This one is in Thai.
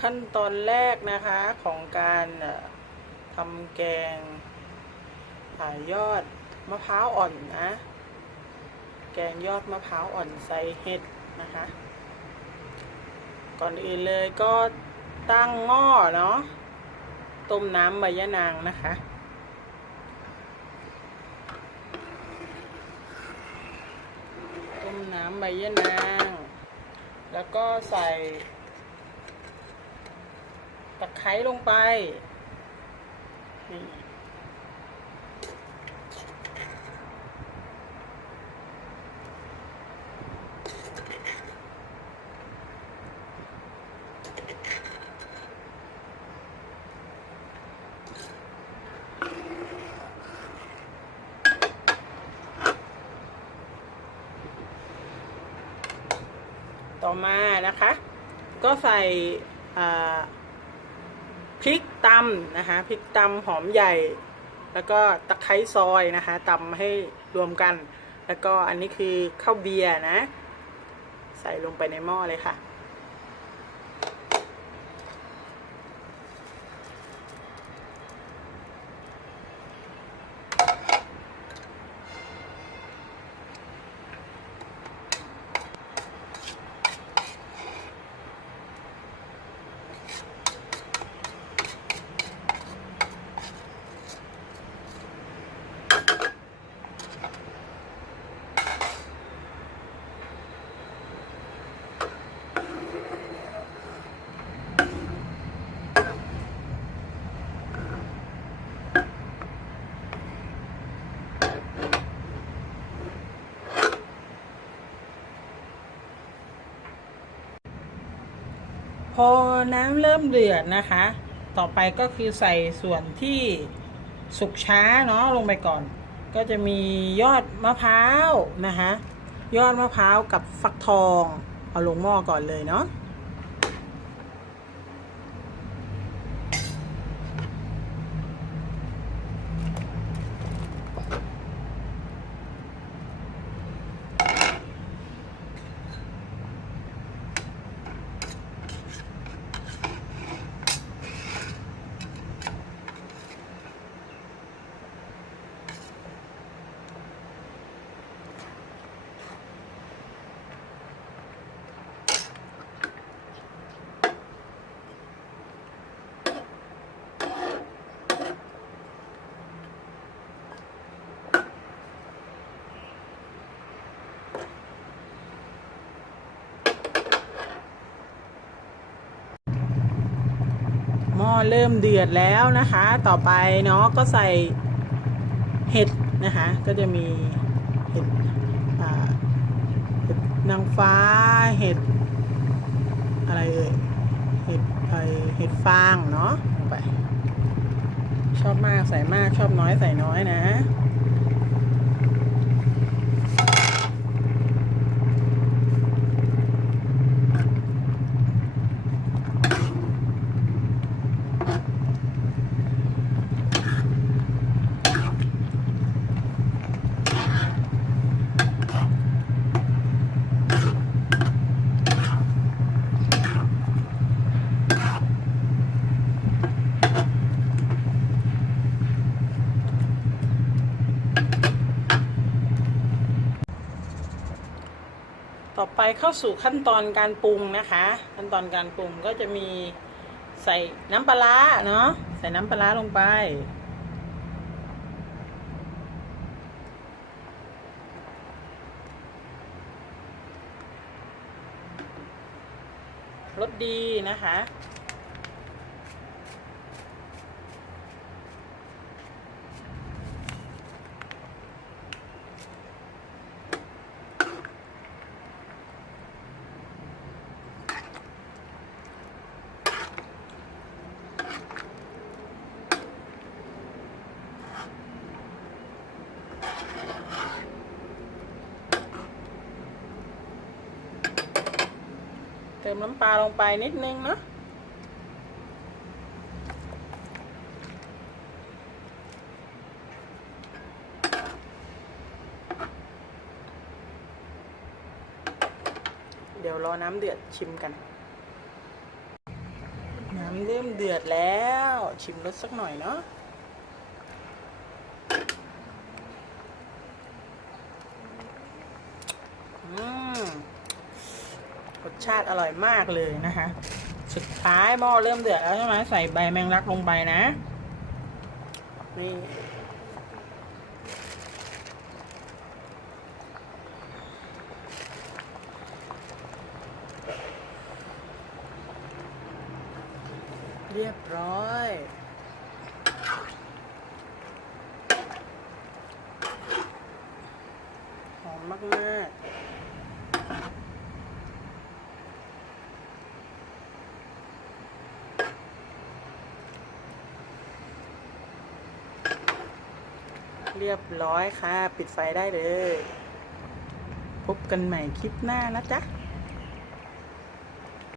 ขั้นตอนแรกนะคะของการทำแกงอ่ายอดมะพร้าวอ่อนนะ แกงยอดมะพร้าวอ่อนใส่เห็ดนะคะ ก่อนอื่นเลยก็ตั้งหม้อเนาะต้มน้ำใบยะนางนะคะ ต้มน้ำใบยะนาง แล้วก็ใส่ ไคร้ลงไปนี่ต่อมานะคะ ก็ใส่อ่า พริกตำนะคะพริกตำหอมใหญ่ แล้วก็ตะไคร้ซอยนะคะตำให้รวมกัน แล้วก็อันนี้คือข้าวเบียร์นะ ใส่ลงไปในหม้อเลยค่ะ พอน้ำเริ่มเดือดนะคะ ต่อไปก็คือใส่ส่วนที่สุกช้าเนาะลงไปก่อน ก็จะมียอดมะพร้าวนะคะ ยอดมะพร้าวกับฟักทอง เอาลงหม้อก่อนเลยเนาะ หม้อเริ่มเดือดแล้วนะคะ ต่อไปเนาะก็ใส่เห็ดนะคะ ก็จะมีเห็ดเห็ดนางฟ้าเห็ดอะไรเอ่ยเห็ดไอเห็ดฟางเนาะลงไป ชอบมากใส่มากชอบน้อยใส่น้อยนะ ต่อไปเข้าสู่ขั้นตอนการปรุงนะคะ ขั้นตอนการปรุงก็จะมีใส่น้ำปลาเนาะใส่น้ำปลาลงไป รสดีนะคะ ติมน้ำปลาลงไปนิดนึงเนาะเดี๋ยวรอน้ำเดือดชิมกัน น้ำเริ่มเดือดแล้ว ชิมรสสักหน่อยเนาะอืมร สชาติอร่อยมากเลยนะคะ สุดท้ายหม้อเริ่มเดือดแล้วใช่ไหมใส่ใบแมงลักลงไปนะนี่เรียบร้อยหอมมากๆ เรียบร้อยค่ะ ปิดไฟได้เลย พบกันใหม่คลิปหน้านะจ๊ะ